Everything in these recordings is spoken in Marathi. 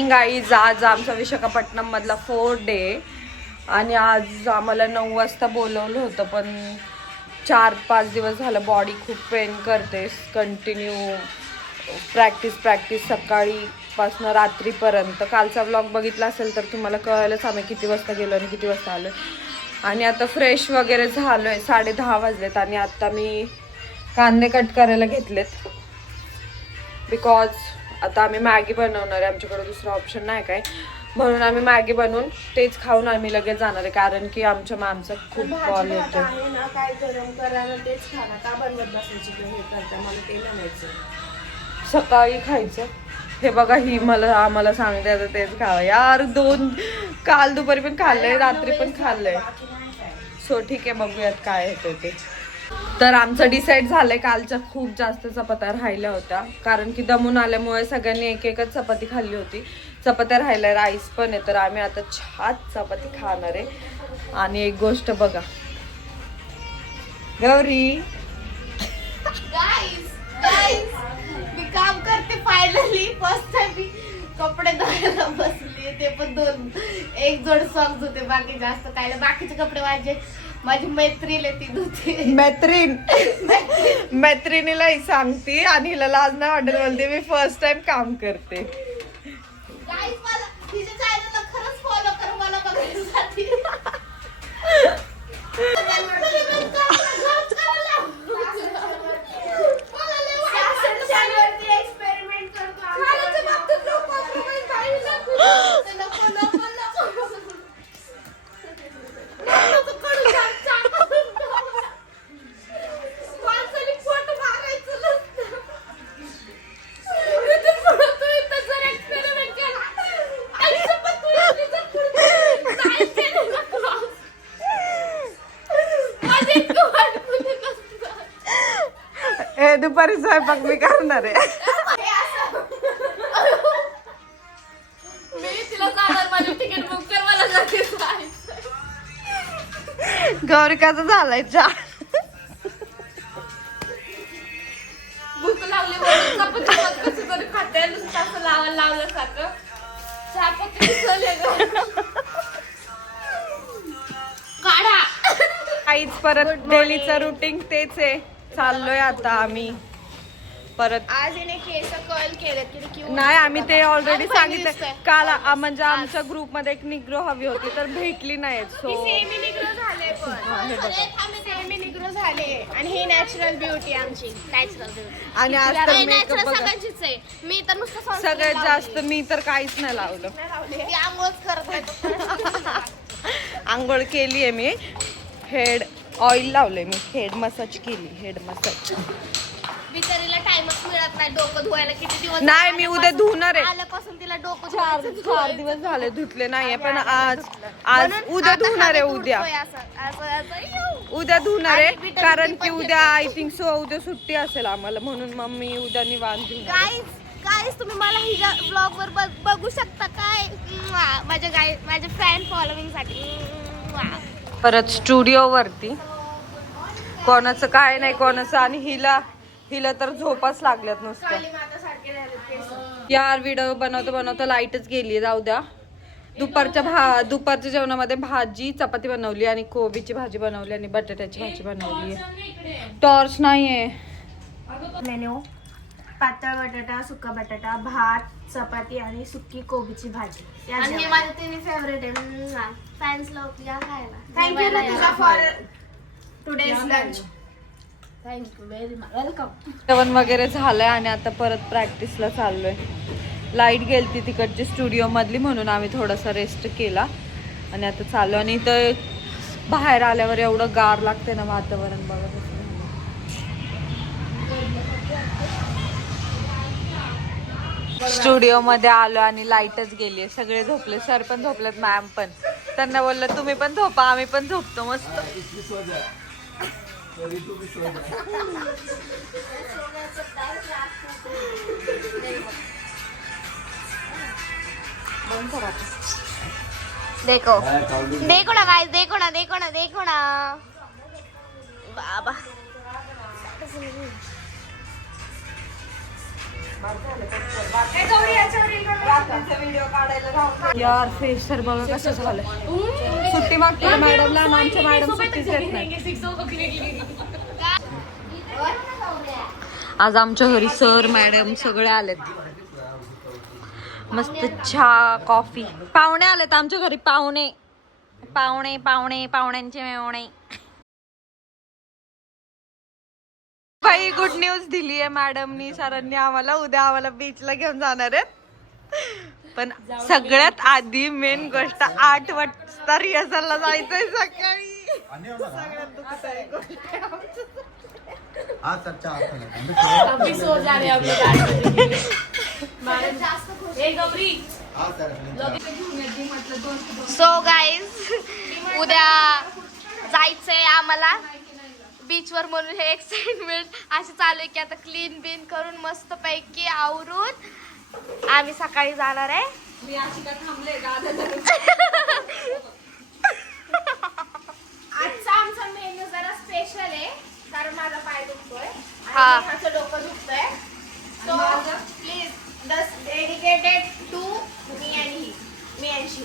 गाईज आज आमचा विशाखापट्टणम मधला 4th डे आणि आज आम्हाला 9 वाजता बोलवलं होतं, पण 4-5 दिवस झालं बॉडी खूप पेन करते. कंटिन्यू प्रॅक्टिस सकाळीपासून रात्रीपर्यंत. कालचा व्लॉग बघितला असेल तर तुम्हाला कळलंच आम्ही किती वाजता गेलो आणि किती वाजता आलो. आणि आता फ्रेश वगैरे झालोय, 10:30 वाजलेत आणि आता मी कांदे कट करायला घेतलेत बिकॉज आता आम्ही मॅगी बनवणार आहे. आमच्याकडे दुसरा ऑप्शन नाही काय, म्हणून आम्ही मॅगी बनवून तेच खाऊन आम्ही लगेच जाणार आहे, कारण की आमच्या मॅमचा खूप कॉल येतो. काय गरम करा तेच खाना का बनवत बसायची हे करता, मला ते म्हणायचं. सकाळी खायचं हे बघा, ही आम्हाला सांगते आता तेच खावं यार. काल दुपारी पण खाल्लंय, रात्री पण खाल्लंय. सो ठीक आहे, बघूयात काय होतं ते. तर आमचं डिसाईड झालंय, कालच्या खूप जास्त चपात्या राहिल्या होत्या, कारण की दमून आल्यामुळे सगळ्यांनी एक चपाती खाल्ली होती. चपात्या राहिल्या, राईस पण आहे, तर आम्ही आता 6 चपाती खाणार आहे. आणि एक गोष्ट बघा गौरी, मी काम करते फायनली. फर्स्ट टाइम मी कपडे धुवायला बसले, ते पण 1 जोड सॉक्स होते, बाकी जास्त काय. बाकीचे कपडे माझी मैत्रीण आहे ती धुते. मैत्रिणीलाही सांगते आणि हिला लाज नाही वाटेल, बोलते मी फर्स्ट टाइम काम करते. गाईस मला तिच्या चॅनलला खरंच फॉलो कर मला बघण्यासाठी. दुपारी स्वयंपाक मी करणार आहे. गौरिकाचं झालंय चहा. भूक लागली कसं तरी खाते, लावलं सारखं काढा. काहीच परत डेलीचं रुटीन तेच आहे. चाललोय आता आम्ही परत. आज हिने केस कर्ल केले की नाही, आम्ही ते ऑलरेडी सांगितलं काल. म्हणजे आमच्या ग्रुप मध्ये एक निग्रो हवी होती तर भेटली नाही. सो सेमी निग्रो झाले, पण सेमी निग्रो झाले. आणि हे नॅचरल ब्युटी आमची, नॅचरल ब्युटी. आणि आज तर मेकअप बघा, सगळ्यांचीच आहे. मी तर नुसतं सगळ्यात जास्त मी तर काहीच नाही लावलं. आंघोळच करत नाही. आंघोळ केली आहे मी, हेड ऑइल लावलंय मी, हेड मसाज केली, हेड मसाज. बिचारीला टाइमच मिळत नाही डोकं धुवायला. किती दिवस नाही, मी उद्या धुणार आहे. आल्यापासून तिला डोकं 4 दिवस झाले धुतले नाहीये, पण आज उद्या धुणार आहे. उद्या धुणार आहे, कारण की उद्या आय थिंक सो उद्या सुट्टी असेल आम्हाला, म्हणून मग मी उद्या निवांत धुणार. गाईस तुम्ही मला हिच्या ब्लॉग वर बघू शकता काय, माझ्या फॅन फॉलोविंग साठी. परत स्टुडिओ वरती कोणाचं काय नाही कोणाचं, आणि हिला तर झोपाच लागल्यात नुसतं. यार व्हिडिओ बनवता लाईटच गेली, जाऊ द्या. दुपारच्या जेवणामध्ये भाजी चपाती बनवली आणि कोबीची भाजी बनवली आणि बटाट्याची भाजी बनवली. टॉर्च नाहीये. मेन्यू: पातळ बटाटा, सुका बटाटा, भात, चपाती आणि सुकी कोबीची भाजी. आणि हे माझे 3 फेवरेट आहे. फॅन्स लोक या खायला. Thank you Rutuja for today's lunch. Thank you very much, welcome. जेवण वगैरे झालंय आणि आता परत प्रॅक्टिसला चाललोय. लाईट गेलती तिकडची स्टुडिओ मधली, म्हणून आम्ही थोडासा रेस्ट केला आणि आता चाललो. आणि इथं बाहेर आल्यावर एवढं गार लागते ना वातावरण बघत. स्टुडिओ मध्ये आलो आणि लाईटच गेली, सगळे झोपले. सर पण झोपलेत, मॅम पण. त्यांना बोललं तुम्ही पण झोपा, आम्ही पण झोपतो मस्त. देखो देखो ना गाइस, देखो ना बाबा. यार फेस तर बघा कसं झालं. सुट्टी मागते मॅडमला, आमच्या मॅडम सुट्टीच देत नाही. आज आमच्या घरी सर मॅडम सगळे आलेत. मस्त चहा कॉफी. पाहुणे आलेत आमच्या घरी. पाहुणे पाहुणे पाहुणे पाहुण्यांचे मेवणे. काही गुड न्यूज दिली आहे मॅडमनी सरांनी आम्हाला. उद्या आम्हाला बीचला घेऊन जाणार आहेत. पण सगळ्यात आधी मेन गोष्ट 8 वाजता रिहर्सलला जायचंय सकाळी. सगळ्यात दुखतंय सो गाईज उद्या जायचंय आम्हाला बीचवर म्हणून हे एक्साइटमेंट अशी चालू आहे की आता क्लीन बिन करून मस्त पैकी आवरून आम्ही सकाळी जाणार आहे. मी अशी का थांबले. आजचा आमचा मेनू जरा स्पेशल आहे कारण माझा पाय दुखतोय आणि माझं डोकं दुखतंय. So please dedicated to me आणि मी आणि शी.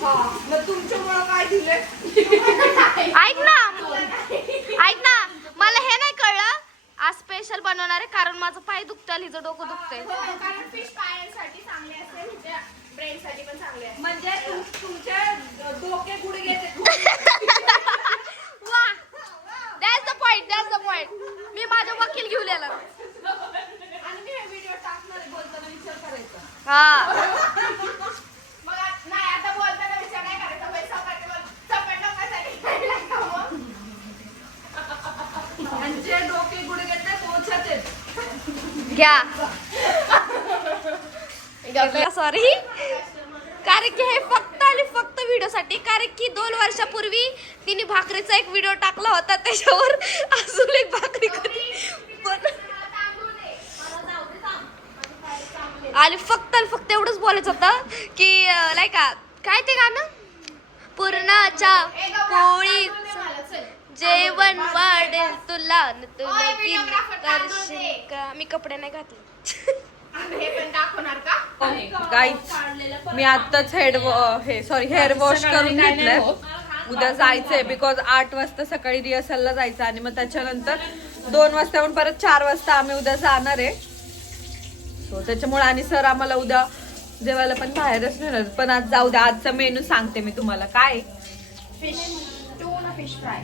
मग तुमच्यामुळं काय दिले. ऐक ना मला हे नाही कळलं आज स्पेशल बनवणार आहे कारण माझं पाय दुखतंय हिचं डोकं दुखतंय. कारण फिश पायांसाठी चांगले असते म्हणजे ब्रेन साठी पण चांगले असते. म्हणजे तुमचे डोके गुडघे That's the point. मी माझा वकील घेऊन येणार आणि मी हे व्हिडिओ टाकणार आहे. बोलताना विचार करायचा. मग नाही आता बोलताना विचार नाही करायचा. सपाट लोकांसाठी म्हणजे डोके गुडघे ते पोचत आहेत. घ्या सॉरी कारण की हे फक्त आणि फक्त व्हिडिओ साठी. कारण की 2 वर्षापूर्वी तिने भाकरीचा एक व्हिडिओ टाकला होता त्याच्यावर अजून एक भाकरी आणि फक्त एवढंच बोलायचं होतं की लाईक काय ते गाणं पुरणाच्या पोळी जेवण वाढेल तुला करशील का. मी कपडे नाही घातले. गाईज मी आताच हेअर वॉश करून घेतलंय. उद्या जायचंय बिकॉज 8 वाजता सकाळी रिहर्सलला जायचं आणि मग त्याच्यानंतर 2 वाजताहून परत 4 वाजता आम्ही उद्या जाणार आहे. सो त्याच्यामुळे आणि सर आम्हाला उद्या जेवायला पण बाहेरच नेणार. पण आज जाऊ द्या. आजचा मेनू सांगते मी तुम्हाला. काय फिश टूना फिश फ्राय.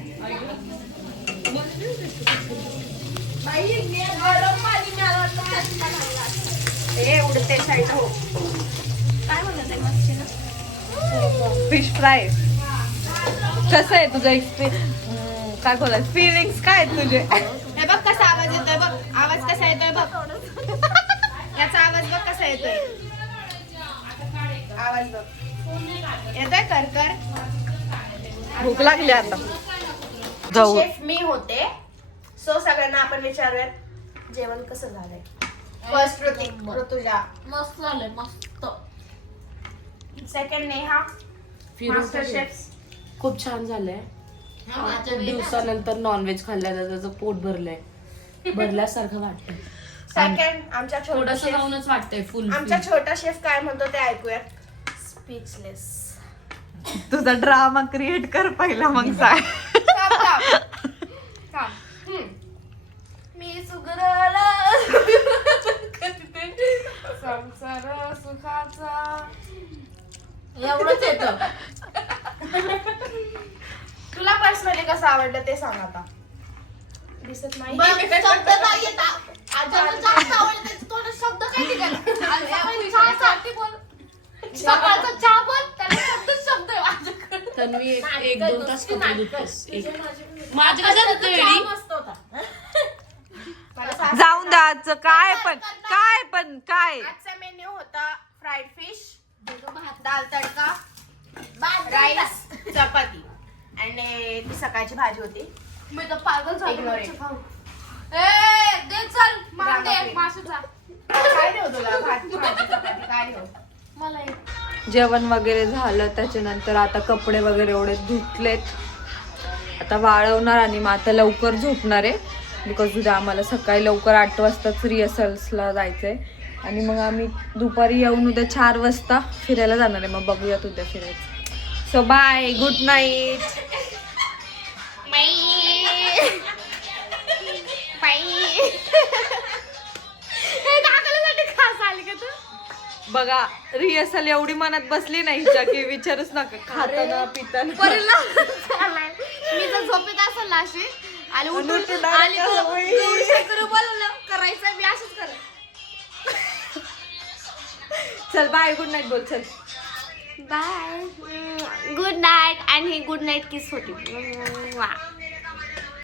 उडते साईड हो. काय म्हणत आहे मच्छीनं? Fish fry. कसं आहे तुझं एक्सपिरियन्स. काय बोलायचं फिलिंग्स काय आहेत तुझे. हे बघ कसा आवाज येतोय. बघ आवाज कसा येतोय. बघ याचा आवाज बघ कसा येतोय. आवाज बघ येतोय कर. भूक लागली आता. जाऊ. शेफ मी होते. सो सगळ्यांना आपण विचारूयात जेवण कसं झालंय. फर्स्ट ऋतुजा मस्त झालंय मस्त. Second Neha master chef. खूप छान झालंय. खूप दिवसानंतर नॉनव्हेज खाल्ल्याचं त्याचं पोट भरल्यासारखं वाटतंय. सेकंड आमच्या छोटा थोडस शेफ. जाऊनच वाटतंय फुल. आमचा छोटा शेफ काय म्हणतो ते ऐकूयात. स्पीचलेस. तुझा ड्रामा क्रिएट कर पहिला मग सांग. मी सुगराला संसार सुखाचा एवढंच येतं. तुला पर्सनली कसं आवडलं ते सांग आता. दिसत नाही. शब्द नाही येत. आज्याला जास्त आवडते थोडं शब्द काय सकाळचा चहा बोल त्याला शब्द आहे माझ्याकडे. तन्वी 1-2 तास कपडे धुतेस. माझ्या कशात रेडी मस्त होता. जाऊन द्यायचं काय काय. आजचा मेन्यू होता फ्राईड फिश, दाल तडका, राईस, चपाती आणि ती सकाळची भाजी होती. मी तर पागल झाले. Ignore it. दे चल मांडे माशाचा. काय देऊ तुला. भाजी चपाती काय देऊ. मला जेवण वगैरे झालं. त्याच्यानंतर आता कपडे वगैरे एवढे धुतलेत. आता वाळवणार आणि मग आता लवकर झोपणार आहे. बिकॉज उद्या आम्हाला सकाळी लवकर 8 वाजताच रिहर्सल्सला जायचं आहे. आणि मग आम्ही दुपारी येऊन उद्या 4 वाजता फिरायला जाणार आहे. मग बघूयात उद्या फिरायचं. So bye, good night. बघा रिहर्सल एवढी मनात बसली नाही हिच्या की विचारूच नका. खाताना पिताना मी जर झोपेत असेल ना अशी आणि उठून उठून आली आली तर तर जोरशे करून बोलवलं करायचं मी असंच करत. चल बाय, गुड नाईट बोल. चल बाय, गुड नाईट. आणि ही गुड नाईट किस होती.